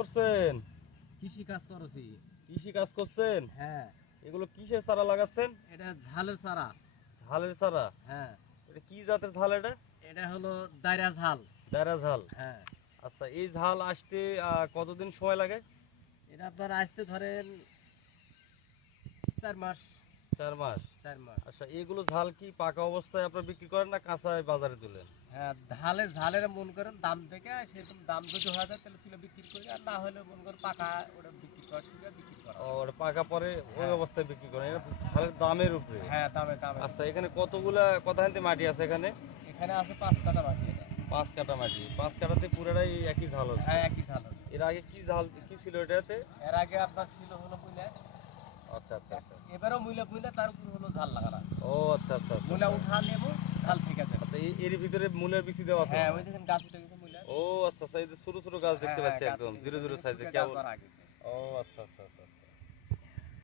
করছেন? কৃষি কাজ করছি। কৃষি কাজ করছেন? হ্যাঁ, এগুলো কিসের চারা লাগাচ্ছেন? এটা ঝালের চারা। ঝালের চারা? হ্যাঁ, এটা কি জাতের ঝাল এটা? এটা হলো দায়রা ঝাল। দায়রা ঝাল। হ্যাঁ, আচ্ছা, এই ঝাল আসতে কতদিন সময় লাগে? এটা আপনার আসতে ধরেন 4 মাস। 4 মাস। 4 মাস। আচ্ছা, এগুলো ঝাল কি পাকা অবস্থায় আপনারা বিক্রি করেন না কাঁচায় বাজারে তোলেন? হ্যাঁ, ঝালের মন করেন দাম দেখে সেরকম দাম যদি হয়ে যায় তাহলে তুলে বিক্রি করি, আর না হলে মন করেন পাকা ওটা বিক্রি করার সুবিধা বিক্রি করা ও, হয়। ওটা পাকা পরে ওই হ্যাঁ। অবস্থায় বিক্রি করেন? এটা তো ঝালের দামের উপরে। হ্যাঁ, দামে দামে। আচ্ছা, এখানে কতগুলা কথান্তে মাটি আছে এখানে? এখানে আছে 5 কাঠা মাটি এটা। 5 কাঠা মাটি। 5 কাঠাতে পুরোটাই একই ঝাল হচ্ছে? হ্যাঁ, একই ঝাল হবে। এর আগে কি ঝাল কি ছিল এটাতে? এর আগে আপনার ছিল হলো বুঝলে, আচ্ছা আচ্ছা আচ্ছা। এবারও মুইলা তার উপর হলো ঝাল লাগানো। ও আচ্ছা আচ্ছা আচ্ছা। মুলা উঠা নেবো, ঝাল ঠিক আছে। আচ্ছা, এর ভিতরে মূলের বিচি দেওয়া আছে? হ্যাঁ, ওই দেখেন গাছ উঠে গেছে মুলা। ও আচ্ছা আচ্ছা, এই যে ছোট ছোট গাছ দেখতে পাচ্ছি একদম জিরো জিরো সাইজে কেবল। গাছ করা গেছে। ও আচ্ছা আচ্ছা আচ্ছা।